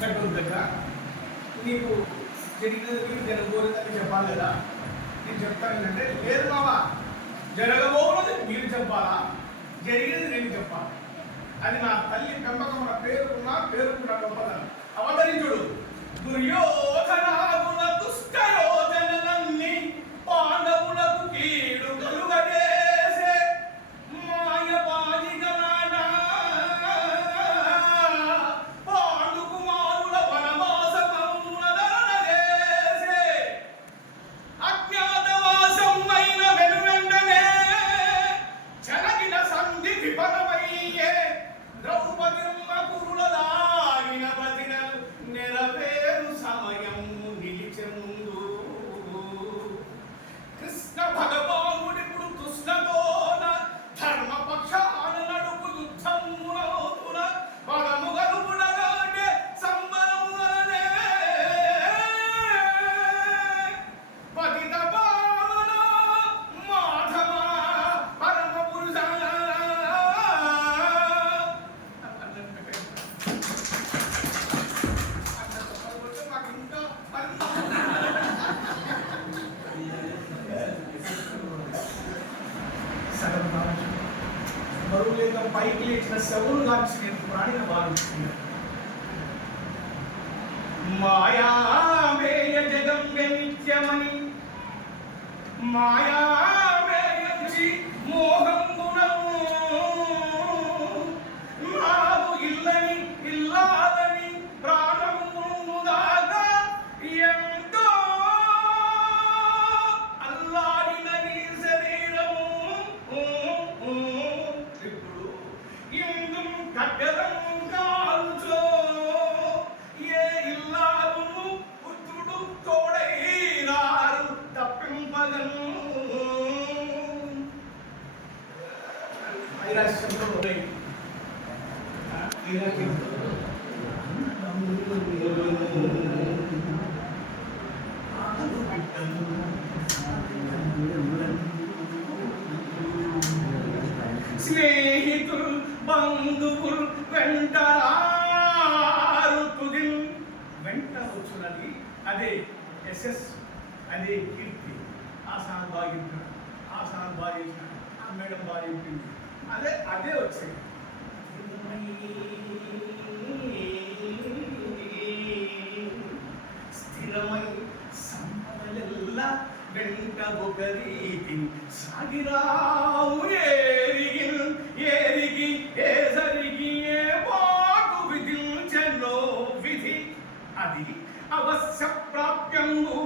కట్టుకోదగ్గ నీకు జరిగినది జరగబోలేదని చెప్పాలి కదా. నేను చెప్తాను ఏంటంటే లేదు బాబా జరగబోనది మీరు చెప్పాలా? జరిగినది నేను చెప్పాలి. అది నా తల్లి పెంపకం నా పేరుకున్నా పేరుకున్న గొప్పదనం అవతరించుడు. దుర్యో బరువు పైకి లేచిన శవులు కాల్చి నేను ప్రాణిగా భావిస్తున్నాను మాయామేయ జగమ్య నిత్యమని మాయా స్నేహితులు బంధువులు వెంటరారు వెంట వచ్చున్నది అదే ఎస్ఎస్ అదే కీర్తి. ఆ సార్ బాగా చెప్పినాడు ఆ సార్ బాగా ఆ మేడం బాగా చెప్పింది. అదే అదే వచ్చింది. స్థిరమై సంపదలెల్లా వెంట ఒక సాగిరావు ఏరిగి ఏరిగి ఏ జరిగి ఏ పాటు విధించెనో విధి. అది అవశ్య ప్రాప్యంగు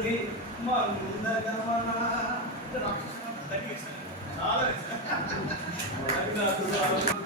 ఉంటుంది చాలా ఇష్టం.